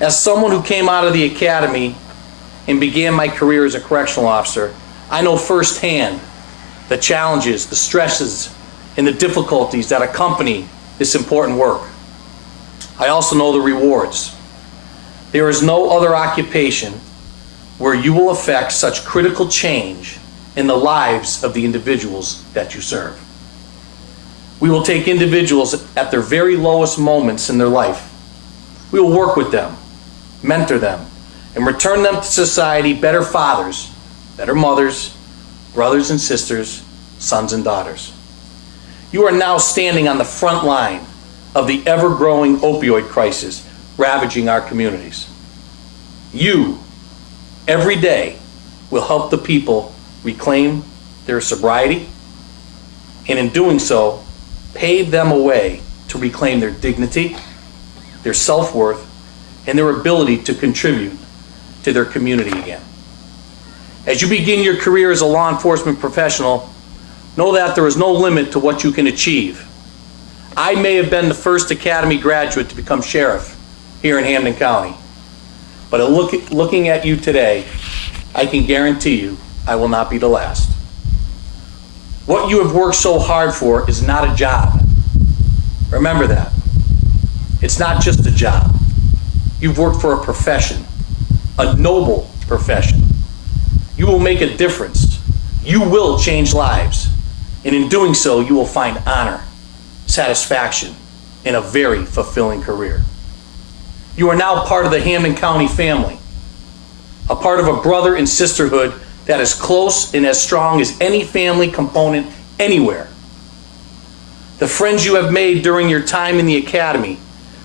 As someone who came out of the academy and began my career as a correctional officer, I know firsthand the challenges, the stresses, and the difficulties that accompany this important work. I also know the rewards. There is no other occupation where you will affect such critical change in the lives of the individuals that you serve. We will take individuals at their very lowest moments in their life. We will work with them, mentor them, and return them to society better fathers, better mothers, brothers and sisters, sons and daughters. You are now standing on the front line of the ever-growing opioid crisis ravaging our communities. You, every day, will help the people reclaim their sobriety, and in doing so, pave them a way to reclaim their dignity, their self-worth, and their ability to contribute to their community again. As you begin your career as a law enforcement professional, know that there is no limit to what you can achieve. I may have been the first academy graduate to become sheriff here in Hampden County, but looking at you today, I can guarantee you I will not be the last. What you have worked so hard for is not a job. Remember that. It's not just a job. You've worked for a profession, a noble profession. You will make a difference. You will change lives. And in doing so, you will find honor, satisfaction, and a very fulfilling career. You are now part of the Hampden County family, a part of a brother and sisterhood that is close and as strong as any family component anywhere. The friends you have made during your time in the academy,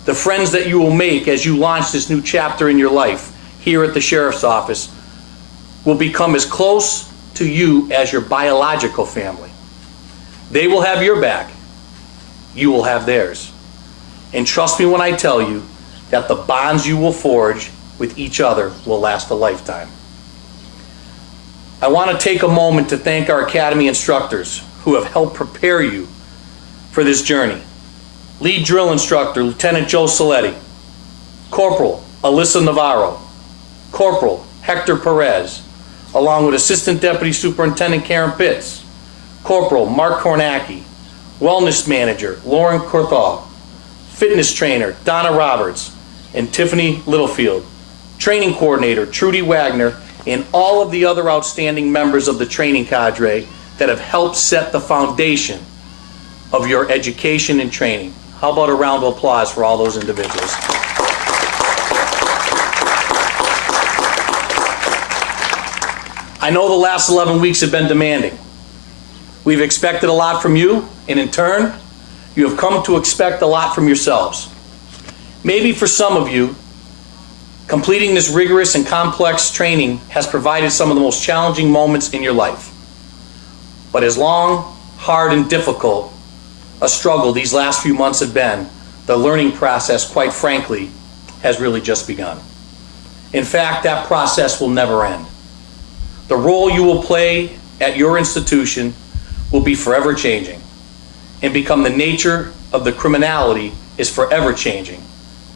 the friends that you will make as you launch this new chapter in your life here at the Sheriff's Office, will become as close to you as your biological family. They will have your back. You will have theirs. And trust me when I tell you that the bonds you will forge with each other will last a lifetime. I want to take a moment to thank our academy instructors who have helped prepare you for this journey. Lead drill instructor, Lieutenant Joe Saletti, Corporal Alyssa Navarro, Corporal Hector Perez, along with Assistant Deputy Superintendent Karen Pitts, Corporal Mark Kornacki, Wellness Manager Lauren Corthal, Fitness Trainer Donna Roberts, and Tiffany Littlefield, Training Coordinator Trudy Wagner, and all of the other outstanding members of the training cadre that have helped set the foundation of your education and training. How about a round of applause for all those individuals? I know the last 11 weeks have been demanding. We've expected a lot from you, and in turn, you have come to expect a lot from yourselves. Maybe for some of you, completing this rigorous and complex training has provided some of the most challenging moments in your life. But as long, hard, and difficult a struggle these last few months have been, the learning process, quite frankly, has really just begun. In fact, that process will never end. The role you will play at your institution will be forever changing, and become the nature of the criminality is forever changing.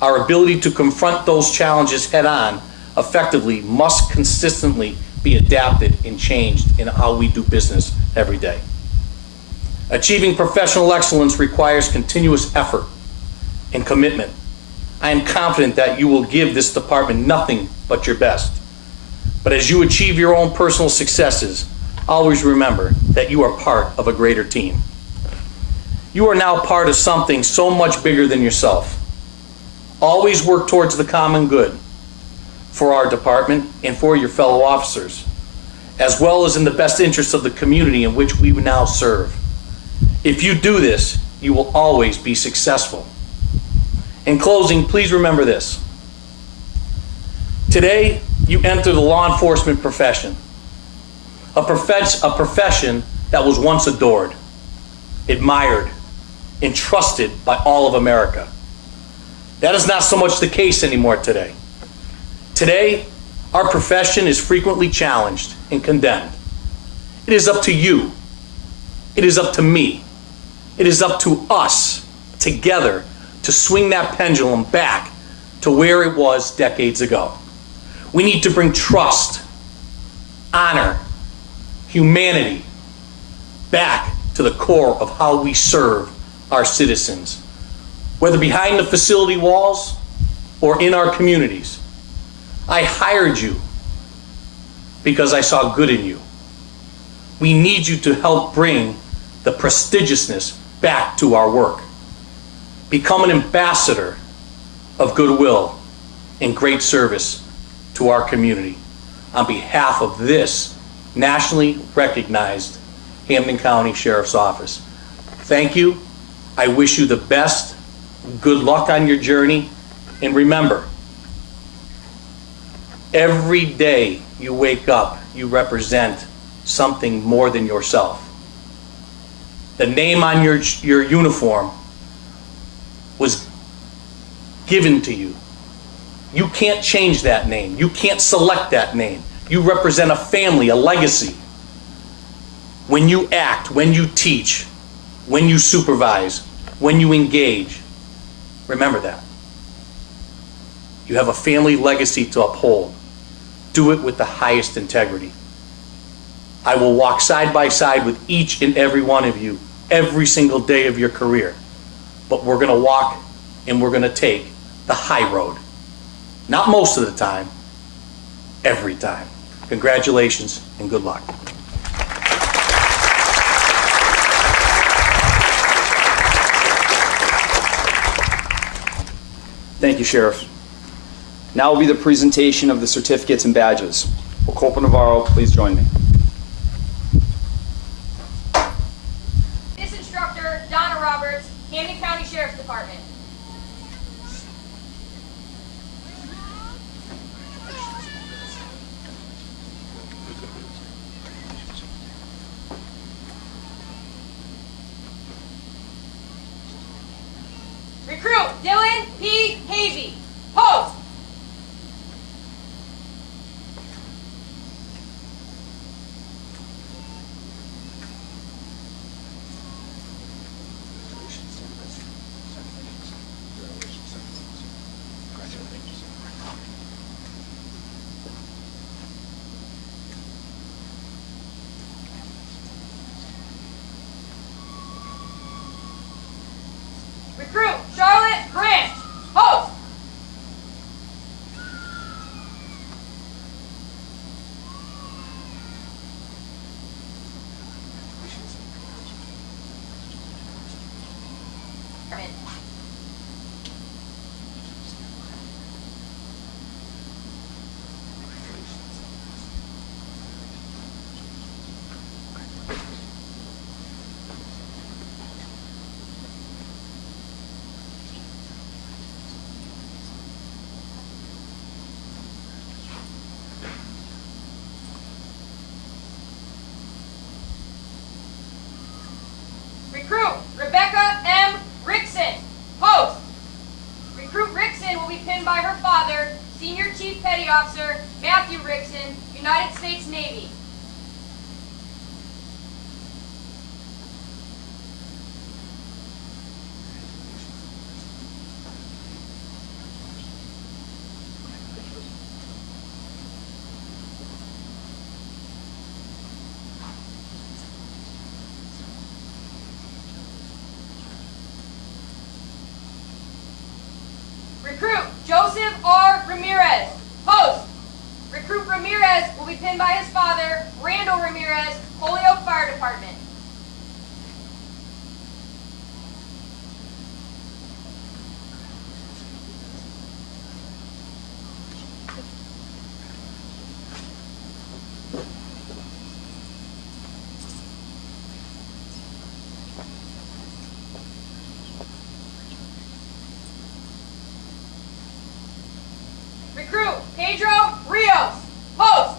Our ability to confront those challenges head on effectively must consistently be adapted and changed in how we do business every day. Achieving professional excellence requires continuous effort and commitment. I am confident that you will give this department nothing but your best. But as you achieve your own personal successes, always remember that you are part of a greater team. You are now part of something so much bigger than yourself. Always work towards the common good for our department and for your fellow officers, as well as in the best interest of the community in which we now serve. If you do this, you will always be successful. In closing, please remember this. Today, you enter the law enforcement profession, a profession that was once adored, admired, and trusted by all of America. That is not so much the case anymore today. Today, our profession is frequently challenged and condemned. It is up to you. It is up to me. It is up to us together to swing that pendulum back to where it was decades ago. We need to bring trust, honor, humanity back to the core of how we serve our citizens, whether behind the facility walls or in our communities. I hired you because I saw good in you. We need you to help bring the prestigiousness back to our work. Become an ambassador of goodwill and great service to our community on behalf of this nationally recognized Hampden County Sheriff's Office. Thank you. I wish you the best. Good luck on your journey. And remember, every day you wake up, you represent something more than yourself. The name on your uniform was given to you. You can't change that name. You can't select that name. You represent a family, a legacy. When you act, when you teach, when you supervise, when you engage, remember that. You have a family legacy to uphold. Do it with the highest integrity. I will walk side by side with each and every one of you every single day of your career. But we're going to walk and we're going to take the high road. Not most of the time, every time. Congratulations and good luck. Thank you, Sheriff. Now will be the presentation of the certificates and badges. Will Corporal Navarro please join me? This instructor, Donna Roberts, Hampden County Sheriff's Department. Recruit, Dylan P. Hazy. Post. Recruit, Charlotte Grant. Post. Recruit, Rebecca M. Rickson. Post. Recruit Rickson will be pinned by her father, Senior Chief Petty Officer Matthew Rickson, United States Navy. Recruit Joseph R. Ramirez. Post. Recruit Ramirez will be pinned by his father, Randall Ramirez, Holyoke Fire Department. Recruit Pedro Rios. Post.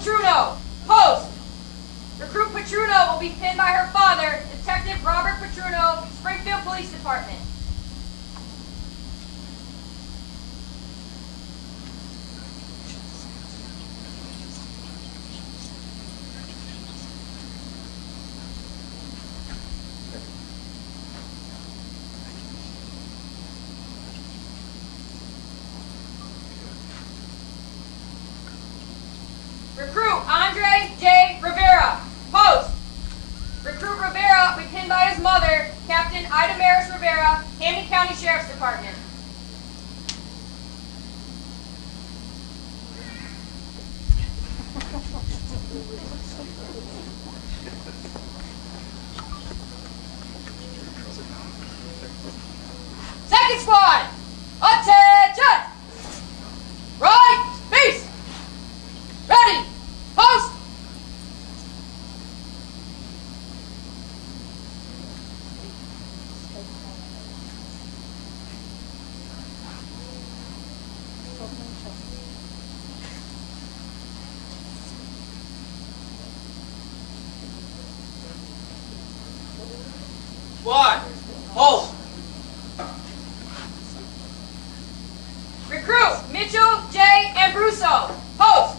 Petruno. Post. Recruit Petruno will be pinned by her father, Detective Robert Petruno, Springfield Police Department. Recruit Andre J. Rivera. Post. Recruit Rivera will be pinned by his mother, Captain Ida Maris Rivera, Hampden-County-Sheriffs-Department. Second squad, attention! Right, peace! Ready, post! Squad, hold. Recruit Mitchell J. Ambruso. Post.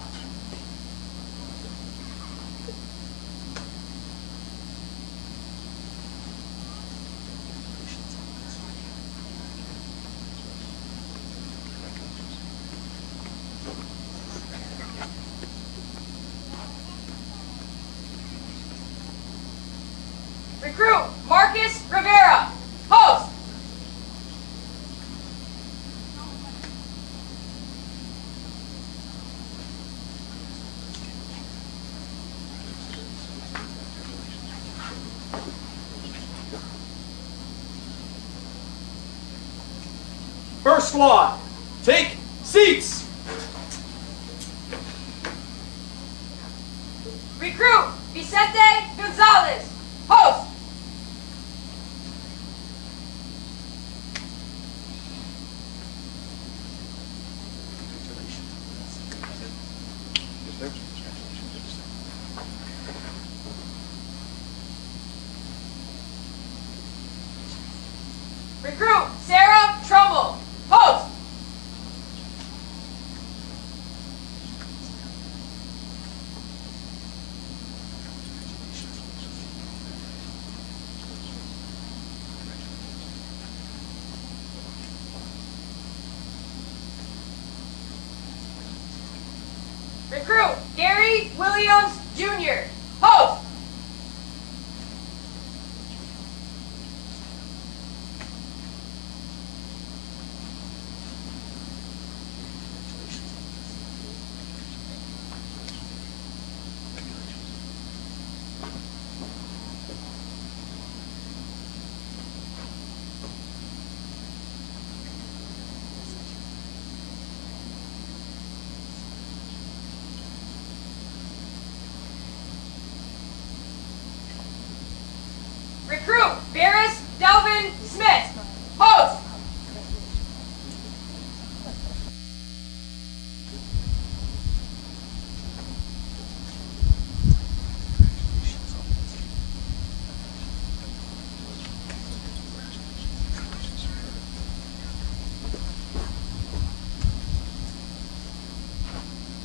Recruit Marcus Rivera. Post. First squad, take seats. Recruit Vicente Gonzalez. Post. Recruit Sarah Trumbull. Post. Recruit Gary Williams Jr. Post. Recruit Barris Delvin Smith. Post.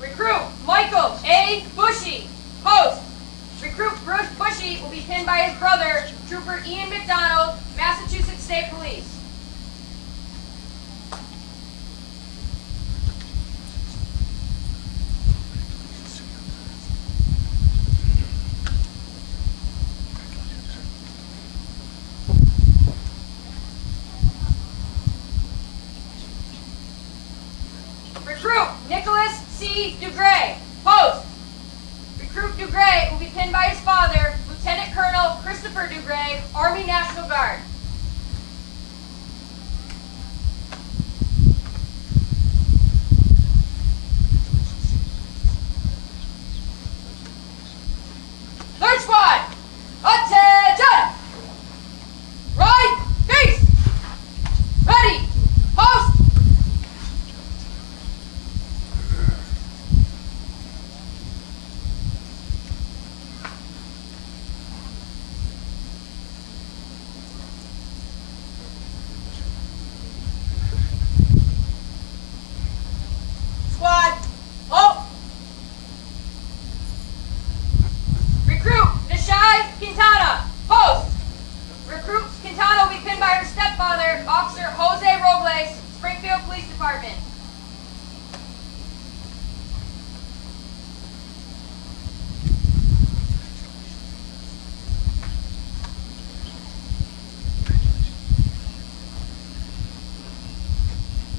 Recruit Michael A. Bushy. Post. Recruit Bruce Bushy will be pinned by his brother, Trooper Ian McDonald, Massachusetts State Police. Recruit Nicholas C. Dugray. Post. Recruit Dugray will be pinned by his father, Lieutenant Colonel Christopher Dugray, Army National Guard. Third squad, attention! Right, face! Ready, post!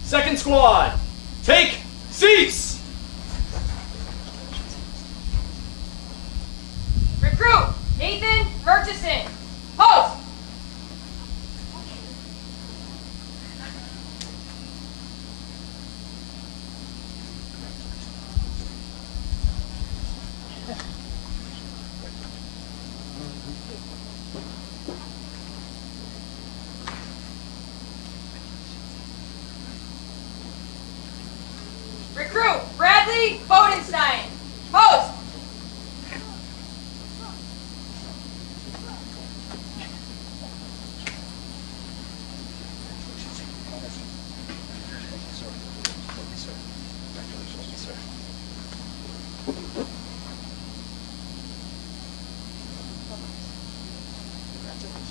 Second squad, take seats. Recruit Nathan Murchison. Post. Recruit Bradley Bodenstein. Post.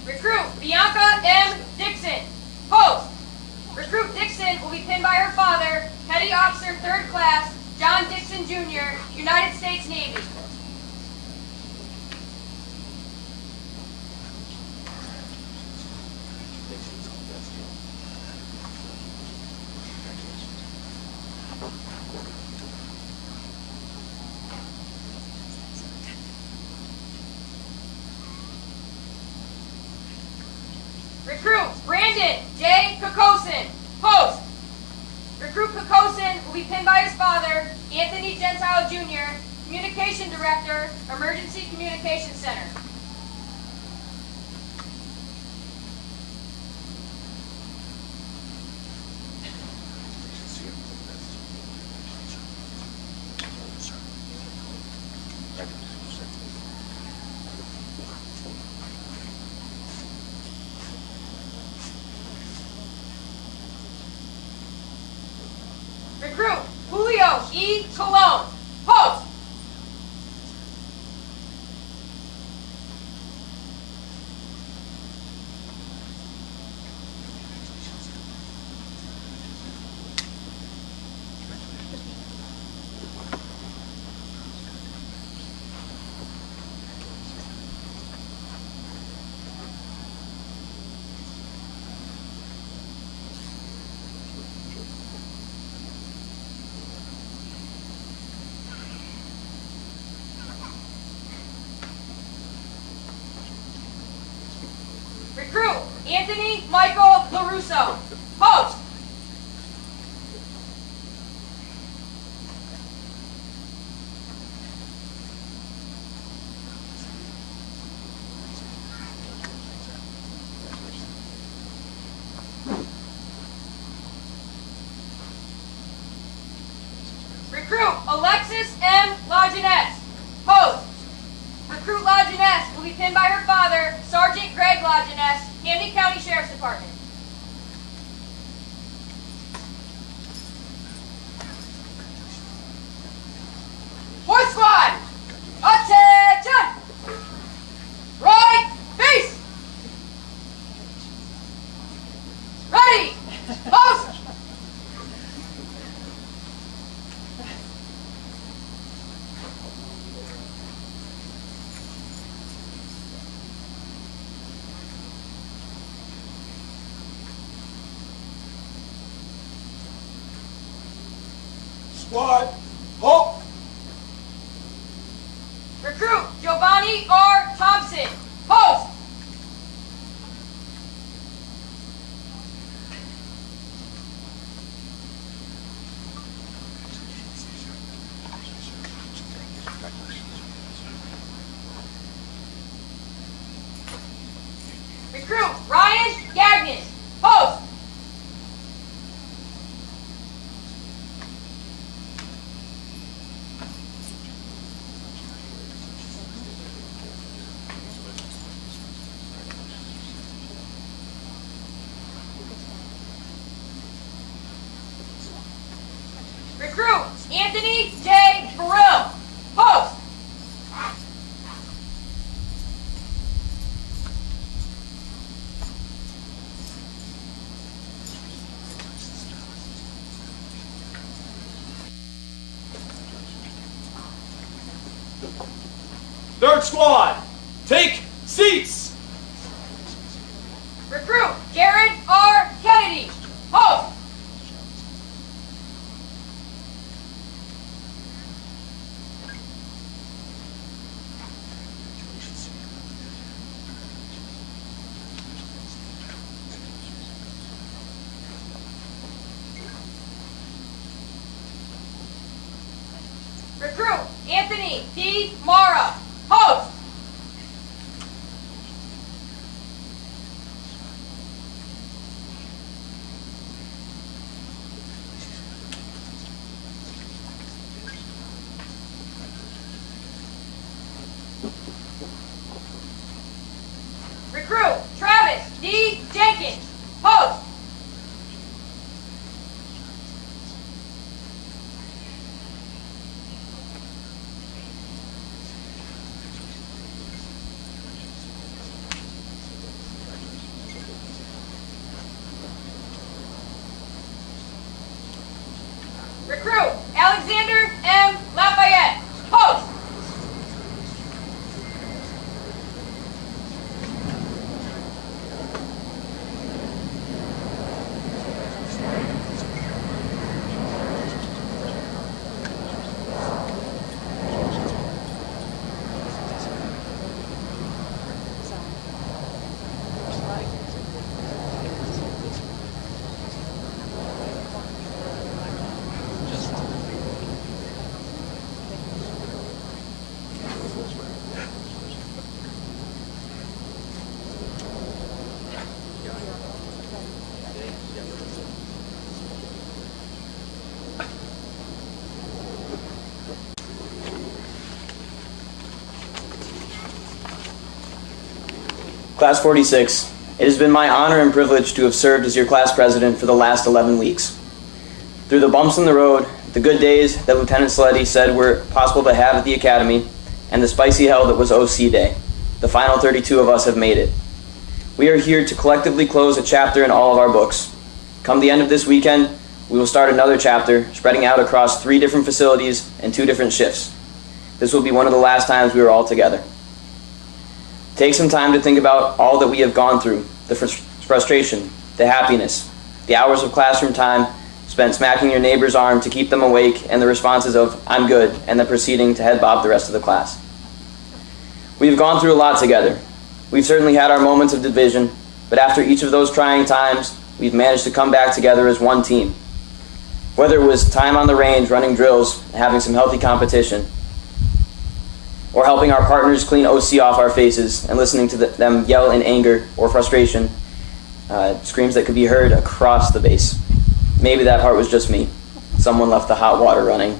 Recruit Bianca M. Dixon. Post. Recruit Dixon will be pinned by her father, Petty Officer 3rd Class, John Dixon Jr., United States Navy. Recruit Brandon J. Kokosin. Post. Recruit Kokosin will be pinned by his father, Anthony Gentile Jr., Communication Director, Emergency Communications Center. Recruit Julio E. Colon. Post. Recruit Anthony Michael LaRusso. Post. Recruit Alexis M. Lajeunesse. Post. Recruit Lajeunesse will be pinned by her father, Sergeant Greg Lajeunesse, Hampden-County-Sheriffs-Department. Boy squad! Attention! Right, face! Ready! Post! Squad, halt. Recruit Giovanni R. Thompson. Post. Recruit Ryan Gagnon. Post. Recruit Anthony J. Burrell. Post. Third squad, take seats. Recruit Jared R. Kennedy. Post. Recruit Anthony D. Mara. Post. Recruit Travis D. Jenkins. Post. Recruit Alexander M. Lafayette. Post. Class 46, it has been my honor and privilege to have served as your class president for the last 11 weeks. Through the bumps in the road, the good days that Lieutenant Sleddy said were possible to have at the Academy, and the spicy hell that was OC Day, the final 32 of us have made it. We are here to collectively close a chapter in all of our books. Come the end of this weekend, we will start another chapter, spreading out across 3 different facilities and 2 different shifts. This will be one of the last times we are all together. Take some time to think about all that we have gone through, the frustration, the happiness, the hours of classroom time spent smacking your neighbor's arm to keep them awake, and the responses of, "I'm good," and then proceeding to head bob the rest of the class. We've gone through a lot together. We've certainly had our moments of division, but after each of those trying times, we've managed to come back together as one team. Whether it was time on the range, running drills, and having some healthy competition, or helping our partners clean OC off our faces and listening to them yell in anger or frustration, screams that could be heard across the base. Maybe that part was just me. Someone left the hot water running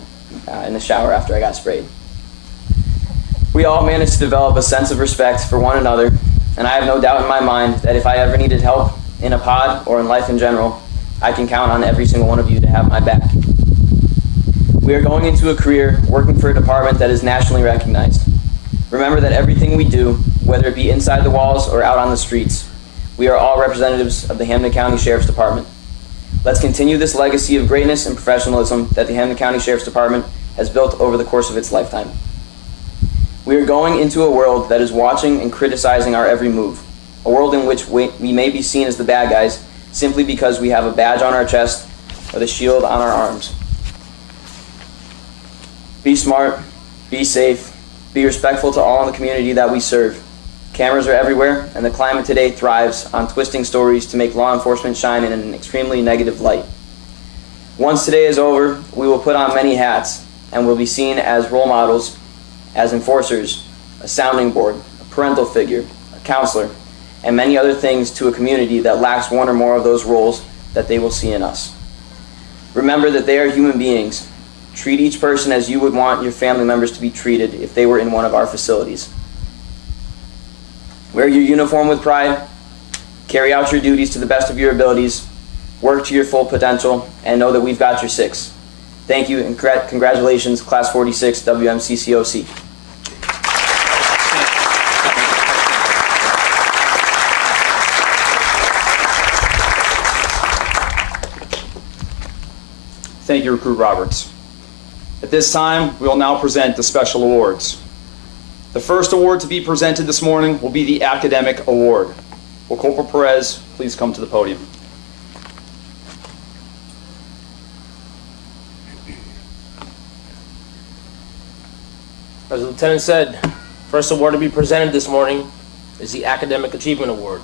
in the shower after I got sprayed. We all managed to develop a sense of respect for one another, and I have no doubt in my mind that if I ever needed help in a pod or in life in general, I can count on every single one of you to have my back. We are going into a career working for a department that is nationally recognized. Remember that everything we do, whether it be inside the walls or out on the streets, we are all representatives of the Hampden County Sheriff's Department. Let's continue this legacy of greatness and professionalism that the Hampden County Sheriff's Department has built over the course of its lifetime. We are going into a world that is watching and criticizing our every move, a world in which we may be seen as the bad guys simply because we have a badge on our chest or the shield on our arms. Be smart, be safe, be respectful to all in the community that we serve. Cameras are everywhere, and the climate today thrives on twisting stories to make law enforcement shine in an extremely negative light. Once today is over, we will put on many hats and will be seen as role models, as enforcers, a sounding board, a parental figure, a counselor, and many other things to a community that lacks one or more of those roles that they will see in us. Remember that they are human beings. Treat each person as you would want your family members to be treated if they were in one of our facilities. Wear your uniform with pride, carry out your duties to the best of your abilities, work to your full potential, and know that we've got your 6. Thank you, and congratulations, Class 46 WMCCOC. Thank you, Recruit Roberts. At this time, we will now present the special awards. The first award to be presented this morning will be the Academic Award. Will Corporal Perez please come to the podium? As the Lieutenant said, first award to be presented this morning is the Academic Achievement Award.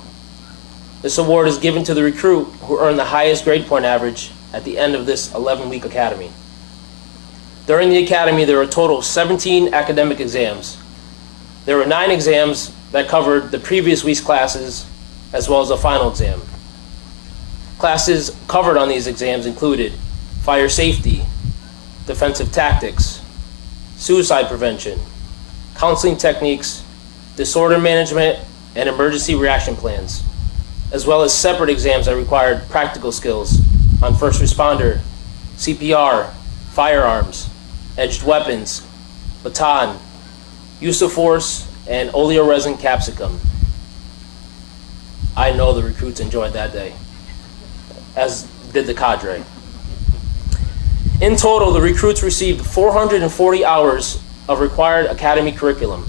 This award is given to the recruit who earned the highest grade point average at the end of this 11-week academy. During the academy, there were a total of 17 academic exams. There were 9 exams that covered the previous week's classes, as well as a final exam. Classes covered on these exams included fire safety, defensive tactics, suicide prevention, counseling techniques, disorder management, and emergency reaction plans, as well as separate exams that required practical skills on first responder, CPR, firearms, edged weapons, baton, use of force, and oleoresin capsicum. I know the recruits enjoyed that day, as did the cadre. In total, the recruits received 440 hours of required academy curriculum.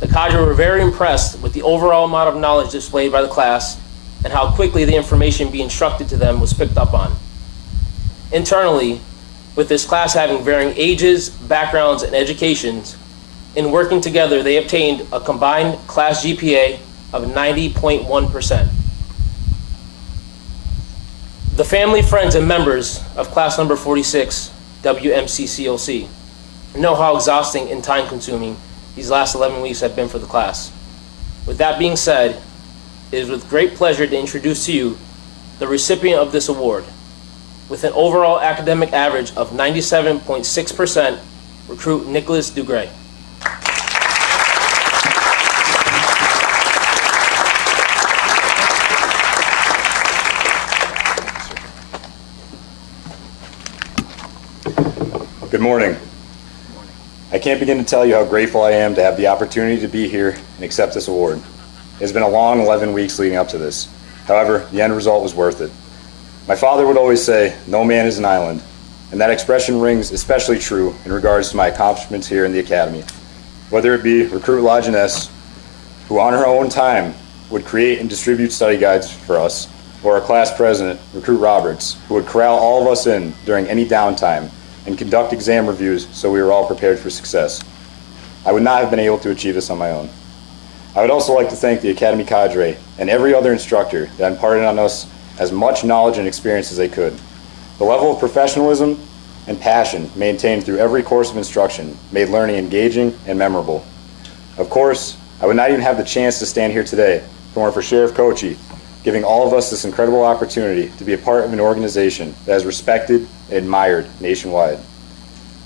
The cadre were very impressed with the overall amount of knowledge displayed by the class and how quickly the information being instructed to them was picked up on. Internally, with this class having varying ages, backgrounds, and educations, in working together, they obtained a combined class GPA of 90.1%. The family, friends, and members of class number 46, WMCCOC, know how exhausting and time-consuming these last 11 weeks have been for the class. With that being said, it is with great pleasure to introduce to you the recipient of this award. With an overall academic average of 97.6%, recruit Nicholas Dugray. Good morning. I can't begin to tell you how grateful I am to have the opportunity to be here and accept this award. It's been a long 11 weeks leading up to this. However, the end result was worth it. My father would always say, "No man is an island," and that expression rings especially true in regards to my accomplishments here in the academy. Whether it be Recruit Lajeunesse, who on her own time would create and distribute study guides for us, or our class president, Recruit Roberts, who would corral all of us in during any downtime and conduct exam reviews so we were all prepared for success. I would not have been able to achieve this on my own. I would also like to thank the Academy cadre and every other instructor that imparted on us as much knowledge and experience as they could. The level of professionalism and passion maintained through every course of instruction made learning engaging and memorable. Of course, I would not even have the chance to stand here today if it weren't for Sheriff Cocchi giving all of us this incredible opportunity to be a part of an organization that is respected and admired nationwide.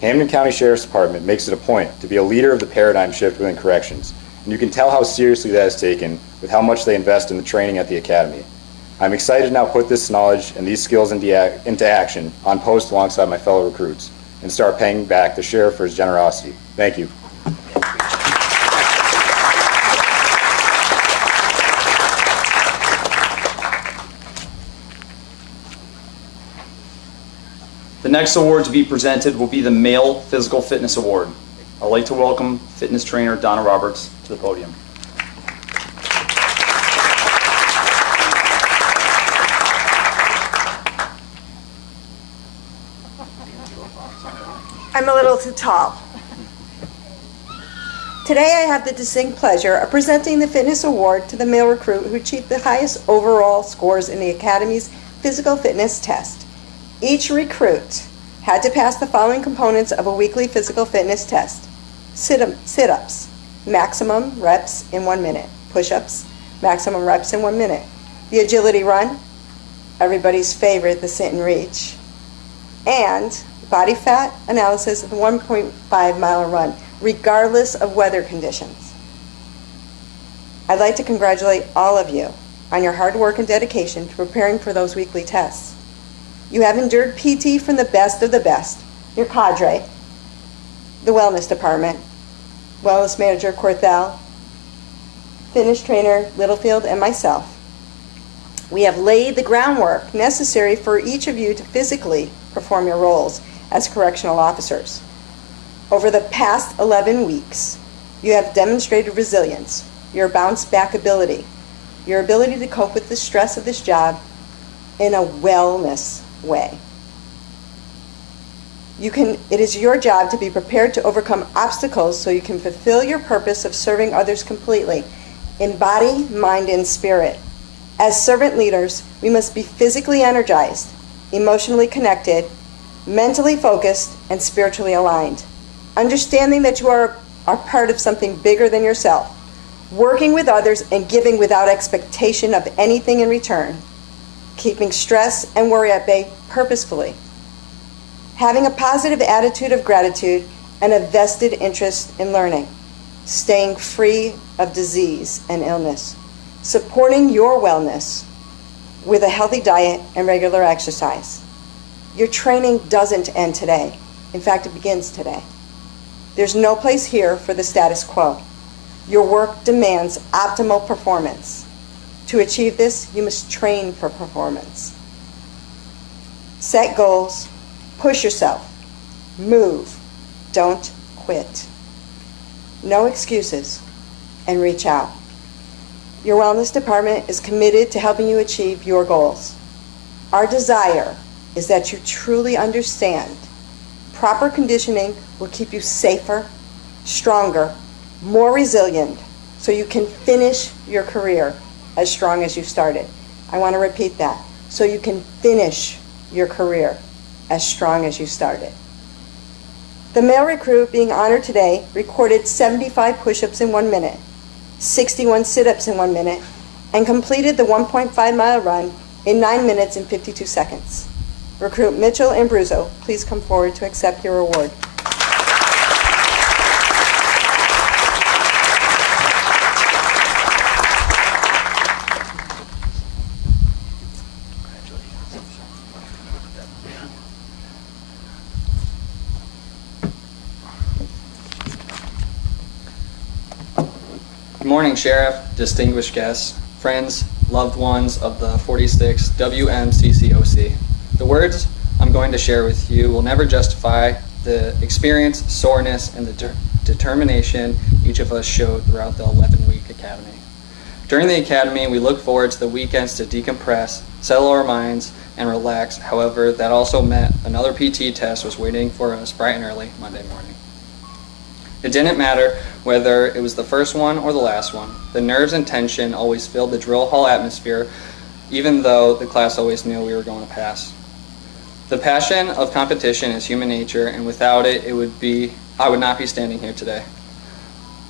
Hampden-County-Sheriffs-Department makes it a point to be a leader of the paradigm shift within corrections, and you can tell how seriously that is taken with how much they invest in the training at the Academy. I'm excited to now put this knowledge and these skills into action on post alongside my fellow recruits and start paying back the Sheriff for his generosity. Thank you. The next award to be presented will be the Male Physical Fitness Award. I'd like to welcome fitness trainer Donna Roberts to the podium. I'm a little too tall. Today I have the distinct pleasure of presenting the Fitness Award to the male recruit who achieved the highest overall scores in the Academy's physical fitness test. Each recruit had to pass the following components of a weekly physical fitness test. Sit-ups, maximum reps in 1 minute. Push-ups, maximum reps in 1 minute. The agility run, everybody's favorite, the sit and reach. And body fat analysis of the 1.5 mile run, regardless of weather conditions. I'd like to congratulate all of you on your hard work and dedication to preparing for those weekly tests. You have endured PT from the best of the best, your cadre, the wellness department, wellness manager Corthell, fitness trainer Littlefield, and myself. We have laid the groundwork necessary for each of you to physically perform your roles as correctional officers. Over the past 11 weeks, you have demonstrated resilience, your bounce-back ability, your ability to cope with the stress of this job in a wellness way. It is your job to be prepared to overcome obstacles so you can fulfill your purpose of serving others completely, in body, mind, and spirit. As servant leaders, we must be physically energized, emotionally connected, mentally focused, and spiritually aligned. Understanding that you are part of something bigger than yourself. Working with others and giving without expectation of anything in return. Keeping stress and worry at bay purposefully. Having a positive attitude of gratitude and a vested interest in learning. Staying free of disease and illness. Supporting your wellness with a healthy diet and regular exercise. Your training doesn't end today. In fact, it begins today. There's no place here for the status quo. Your work demands optimal performance. To achieve this, you must train for performance. Set goals, push yourself, move, don't quit. No excuses, and reach out. Your wellness department is committed to helping you achieve your goals. Our desire is that you truly understand proper conditioning will keep you safer, stronger, more resilient, so you can finish your career as strong as you started. I want to repeat that. So you can finish your career as strong as you started. The male recruit being honored today recorded 75 push-ups in 1 minute, 61 sit-ups in 1 minute, and completed the 1.5-mile run in 9 minutes and 52 seconds. Recruit Mitchell Ambruzzo, please come forward to accept your award. Good morning, Sheriff, distinguished guests, friends, loved ones of the 46 WMCCOC. The words I'm going to share with you will never justify the experience, soreness, and the determination each of us showed throughout the 11-week academy. During the academy, we look forward to the weekends to decompress, settle our minds, and relax. However, that also meant another PT test was waiting for us bright and early Monday morning. It didn't matter whether it was the first one or the last one. The nerves and tension always filled the drill hall atmosphere, even though the class always knew we were going to pass. The passion of competition is human nature, and without it, I would not be standing here today.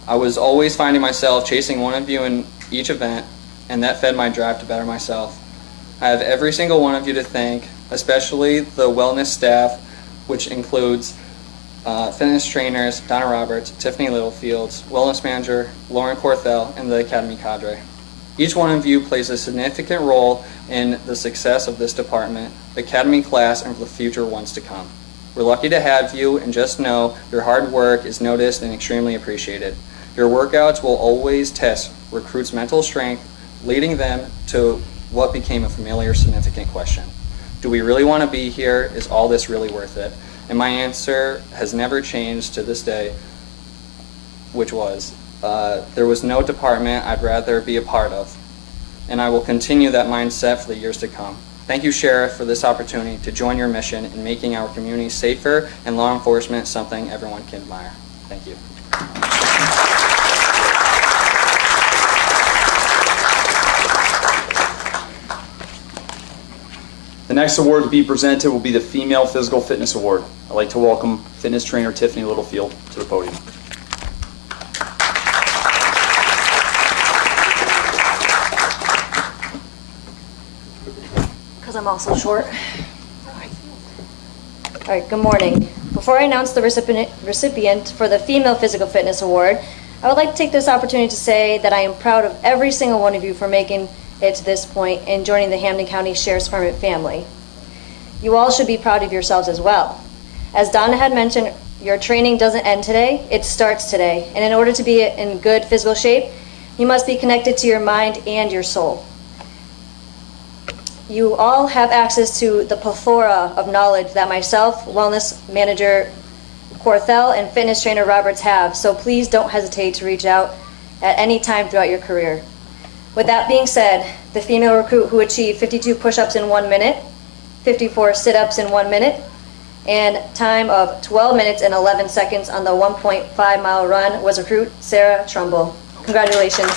I was always finding myself chasing one of you in each event, and that fed my drive to better myself. I have every single one of you to thank, especially the wellness staff, which includes fitness trainers, Donna Roberts, Tiffany Littlefields, wellness manager, Lauren Corthell, and the Academy cadre. Each one of you plays a significant role in the success of this department, the Academy class, and for the future ones to come. We're lucky to have you, and just know your hard work is noticed and extremely appreciated. Your workouts will always test recruits' mental strength, leading them to what became a familiar, significant question. Do we really want to be here? Is all this really worth it? And my answer has never changed to this day, which was, there was no department I'd rather be a part of. And I will continue that mindset for the years to come. Thank you, Sheriff, for this opportunity to join your mission in making our community safer and law enforcement something everyone can admire. Thank you. The next award to be presented will be the Female Physical Fitness Award. I'd like to welcome fitness trainer Tiffany Littlefield to the podium. Because I'm also short. All right, good morning. Before I announce the recipient for the Female Physical Fitness Award, I would like to take this opportunity to say that I am proud of every single one of you for making it to this point and joining the Hampden County Sheriffs Department family. You all should be proud of yourselves as well. As Donna had mentioned, your training doesn't end today, it starts today. And in order to be in good physical shape, you must be connected to your mind and your soul. You all have access to the plethora of knowledge that myself, wellness manager Corthell, and fitness trainer Roberts have, so please don't hesitate to reach out at any time throughout your career. With that being said, the female recruit who achieved 52 push-ups in 1 minute, 54 sit-ups in 1 minute, and time of 12 minutes and 11 seconds on the 1.5-mile run was recruit Sarah Trumbull. Congratulations.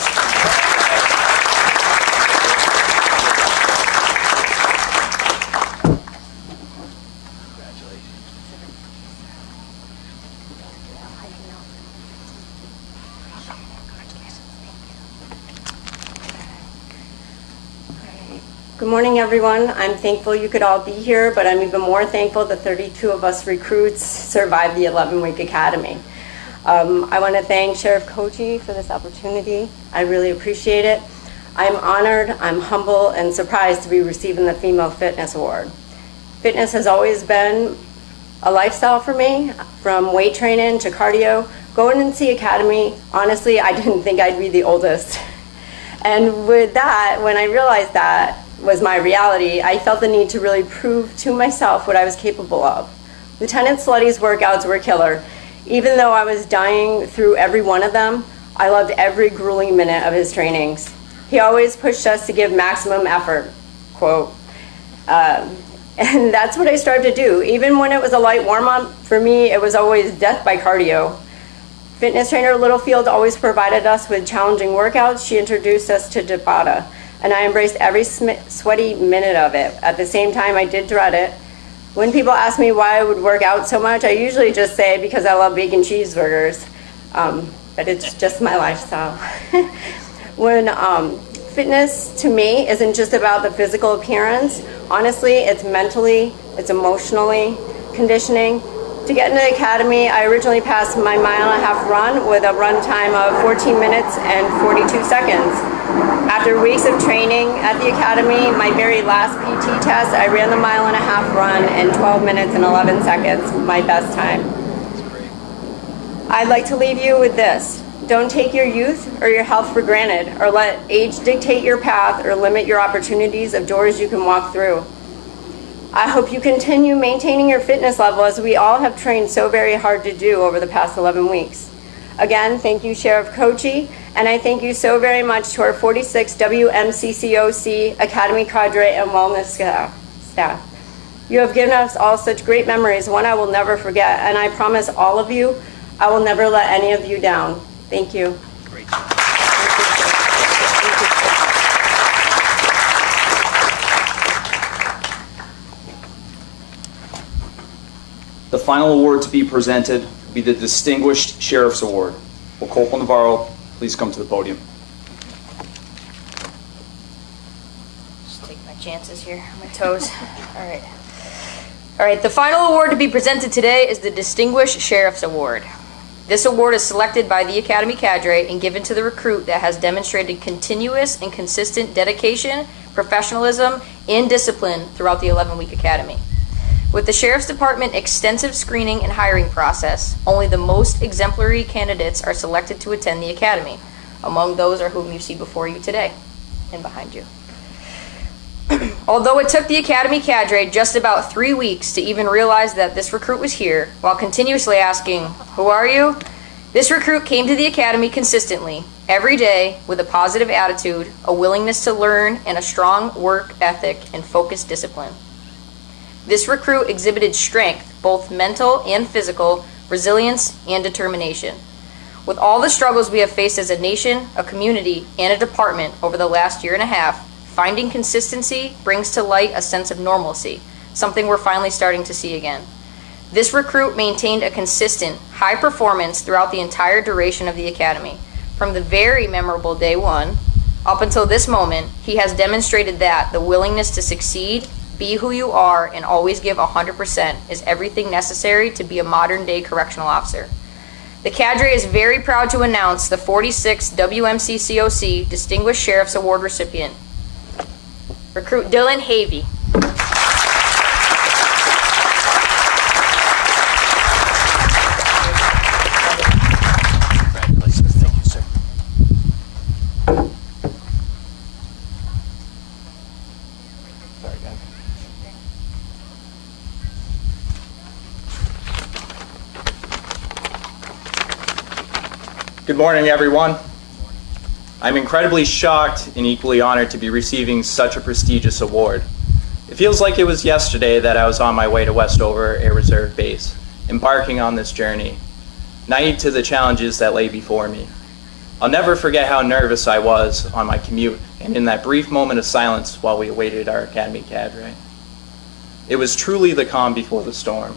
Good morning, everyone. I'm thankful you could all be here, but I'm even more thankful the 32 of us recruits survived the 11-week academy. I want to thank Sheriff Cocchi for this opportunity. I really appreciate it. I'm honored, I'm humble, and surprised to be receiving the Female Fitness Award. Fitness has always been a lifestyle for me, from weight training to cardio. Going into the academy, honestly, I didn't think I'd be the oldest. And with that, when I realized that was my reality, I felt the need to really prove to myself what I was capable of. Lieutenant Slutty's workouts were killer. Even though I was dying through every one of them, I loved every grueling minute of his trainings. He always pushed us to give maximum effort, quote. And that's what I started to do. Even when it was a light warm-up, for me, it was always death by cardio. Fitness trainer Littlefield always provided us with challenging workouts. She introduced us to Tabata, and I embraced every sweaty minute of it. At the same time, I did dread it. When people ask me why I would work out so much, I usually just say because I love bacon cheeseburgers, but it's just my lifestyle. When fitness to me isn't just about the physical appearance, honestly, it's mentally, it's emotionally, conditioning. To get into the academy, I originally passed my 1.5-mile run with a run time of 14 minutes and 42 seconds. After weeks of training at the academy, my very last PT test, I ran the 1.5-mile run in 12 minutes and 11 seconds, my best time. I'd like to leave you with this. Don't take your youth or your health for granted, or let age dictate your path or limit your opportunities of doors you can walk through. I hope you continue maintaining your fitness level as we all have trained so very hard to do over the past 11 weeks. Again, thank you, Sheriff Cocchi, and I thank you so very much to our 46 WMCCOC Academy cadre and wellness staff. You have given us all such great memories, one I will never forget, and I promise all of you, I will never let any of you down. Thank you. Great. The final award to be presented will be the Distinguished Sheriff's Award. Will Corporal Navarro please come to the podium? Just take my chances here on my toes. All right, the final award to be presented today is the Distinguished Sheriff's Award. This award is selected by the Academy cadre and given to the recruit that has demonstrated continuous and consistent dedication, professionalism, and discipline throughout the 11-week academy. With the Sheriff's Department extensive screening and hiring process, only the most exemplary candidates are selected to attend the academy. Among those are whom you see before you today and behind you. Although it took the Academy cadre just about 3 weeks to even realize that this recruit was here, while continuously asking, "Who are you?" this recruit came to the Academy consistently, every day, with a positive attitude, a willingness to learn, and a strong work ethic and focused discipline. This recruit exhibited strength, both mental and physical, resilience, and determination. With all the struggles we have faced as a nation, a community, and a department over the last 1.5 years, finding consistency brings to light a sense of normalcy, something we're finally starting to see again. This recruit maintained a consistent, high performance throughout the entire duration of the academy. From the very memorable day one, up until this moment, he has demonstrated that the willingness to succeed, be who you are, and always give 100% is everything necessary to be a modern-day correctional officer. The cadre is very proud to announce the 46th WMCCOC Distinguished Sheriff's Award recipient, Recruit Dylan Havey. Congratulations. Thank you, sir. Sorry, guys. Good morning, everyone. I'm incredibly shocked and equally honored to be receiving such a prestigious award. It feels like it was yesterday that I was on my way to Westover Air Reserve Base, embarking on this journey, naive to the challenges that lay before me. I'll never forget how nervous I was on my commute and in that brief moment of silence while we awaited our academy cadre. It was truly the calm before the storm.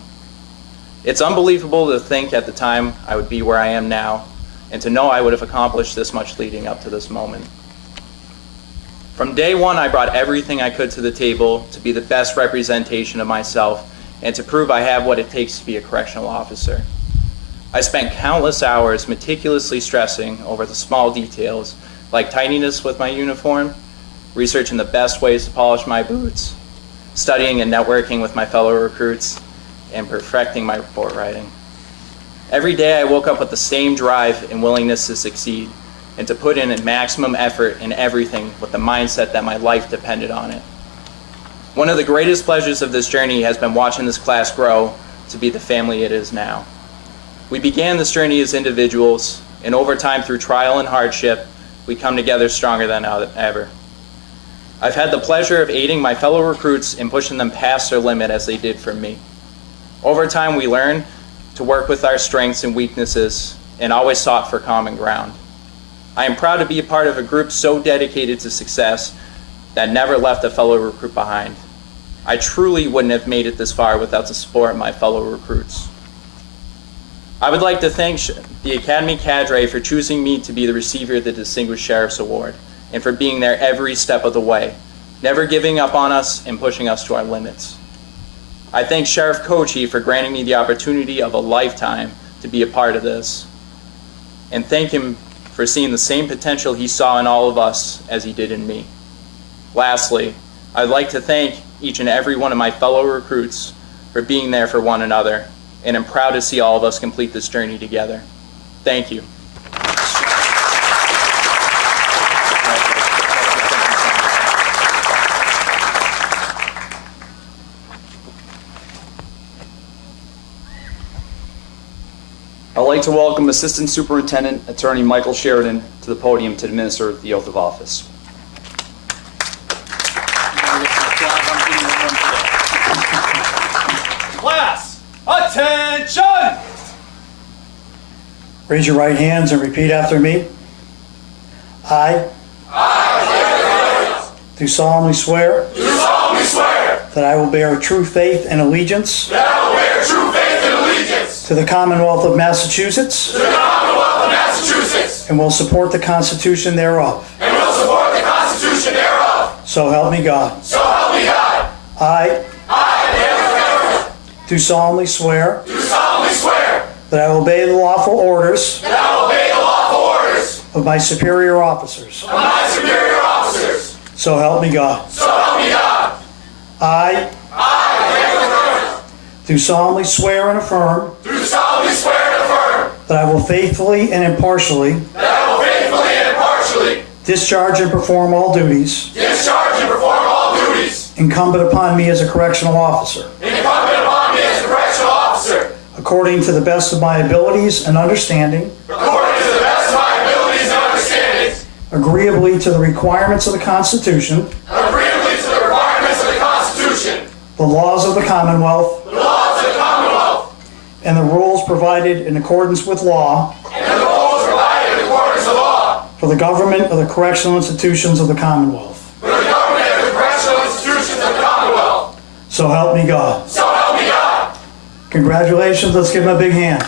It's unbelievable to think at the time I would be where I am now, and to know I would have accomplished this much leading up to this moment. From day one, I brought everything I could to the table to be the best representation of myself and to prove I have what it takes to be a correctional officer. I spent countless hours meticulously stressing over the small details, like tidiness with my uniform, researching the best ways to polish my boots, studying and networking with my fellow recruits, and perfecting my report writing. Every day I woke up with the same drive and willingness to succeed and to put in a maximum effort in everything with the mindset that my life depended on it. One of the greatest pleasures of this journey has been watching this class grow to be the family it is now. We began this journey as individuals, and over time through trial and hardship, we come together stronger than ever. I've had the pleasure of aiding my fellow recruits in pushing them past their limit as they did for me. Over time, we learn to work with our strengths and weaknesses and always sought for common ground. I am proud to be a part of a group so dedicated to success that never left a fellow recruit behind. I truly wouldn't have made it this far without the support of my fellow recruits. I would like to thank the Academy cadre for choosing me to be the receiver of the Distinguished Sheriff's Award and for being there every step of the way, never giving up on us and pushing us to our limits. I thank Sheriff Cocchi for granting me the opportunity of a lifetime to be a part of this, and thank him for seeing the same potential he saw in all of us as he did in me. Lastly, I'd like to thank each and every one of my fellow recruits for being there for one another, and I'm proud to see all of us complete this journey together. Thank you. I'd like to welcome Assistant Superintendent Attorney Michael Sheridan to the podium to administer the oath of office. Class, attention! Raise your right hands and repeat after me. I do solemnly swear that I will bear true faith and allegiance to the Commonwealth of Massachusetts and will support the Constitution thereof. So help me God. I do solemnly swear that I will obey the lawful orders of my superior officers. So help me God. I do solemnly swear and affirm that I will faithfully and impartially discharge and perform all duties incumbent upon me as a correctional officer according to the best of my abilities and understanding, agreeably to the requirements of the Constitution, the laws of the Commonwealth, and the rules provided in accordance with law for the government of the correctional institutions of the Commonwealth. So help me God. Congratulations. Let's give him a big hand.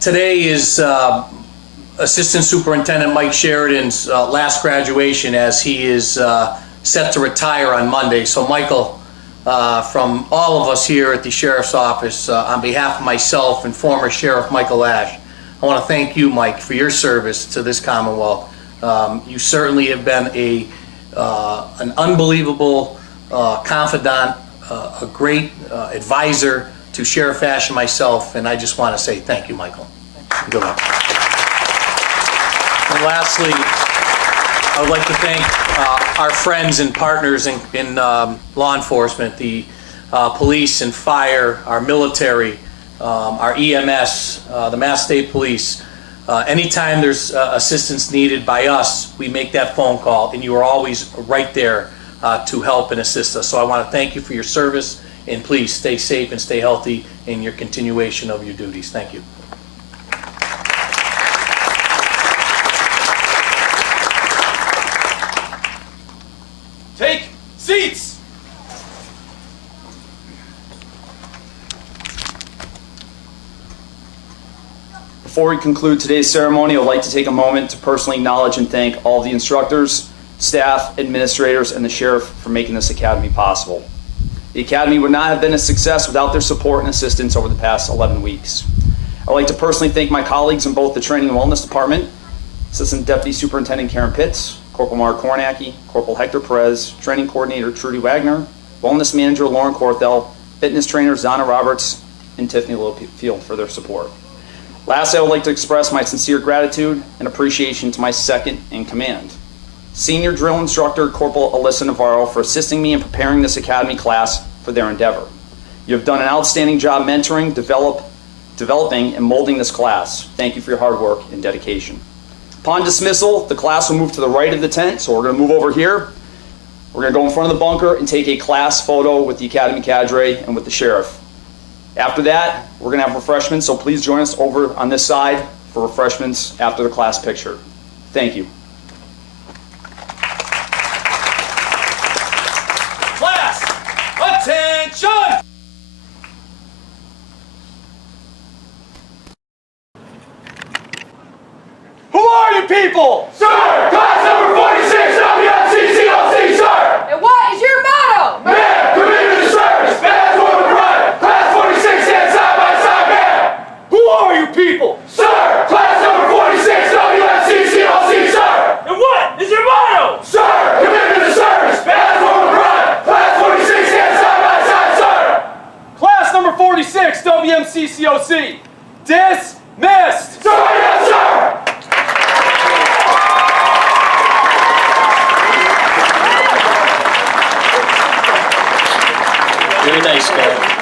Today is Assistant Superintendent Mike Sheridan's last graduation, as he is set to retire on Monday. So Michael, from all of us here at the Sheriff's Office, on behalf of myself and former Sheriff Michael Ash, I want to thank you, Mike, for your service to this Commonwealth. You certainly have been an unbelievable confidant, a great advisor to Sheriff Ash and myself, and I just want to say thank you, Michael. Good luck. And lastly, I would like to thank our friends and partners in law enforcement, the police and fire, our military, our EMS, the Mass State Police. Anytime there's assistance needed by us, we make that phone call, and you are always right there to help and assist us. So I want to thank you for your service, and please stay safe and stay healthy in your continuation of your duties. Thank you. Take seats! Before we conclude today's ceremony, I would like to take a moment to personally acknowledge and thank all the instructors, staff, administrators, and the sheriff for making this academy possible. The academy would not have been a success without their support and assistance over the past 11 weeks. I'd like to personally thank my colleagues in both the Training and Wellness Department, Assistant Deputy Superintendent Karen Pitts, Corporal Mark Kornacki, Corporal Hector Perez, Training Coordinator Trudy Wagner, Wellness Manager Lauren Corthell, Fitness Trainers Donna Roberts, and Tiffany Littlefield for their support. Lastly, I would like to express my sincere gratitude and appreciation to my second in command, Senior Drill Instructor Corporal Alyssa Navarro, for assisting me in preparing this academy class for their endeavor. You have done an outstanding job mentoring, developing, and molding this class. Thank you for your hard work and dedication. Upon dismissal, the class will move to the right of the tent, so we're going to move over here. We're going to go in front of the bunker and take a class photo with the academy cadre and with the sheriff. After that, we're going to have refreshments, so please join us over on this side for refreshments after the class picture. Thank you. Class, attention! Who are you people? Sir, class number 46, WMCCOC, sir! And what is your motto? Man, committed to service, man's war with pride. Class 46 stand side by side, man! Who are you people? Sir, class number 46, WMCCOC, sir! And what is your motto? Sir, committed to service, man's war with pride. Class 46 stand side by side, sir! Class number 46, WMCCOC. Dismissed! Sir, yes, sir! Very nice, guy.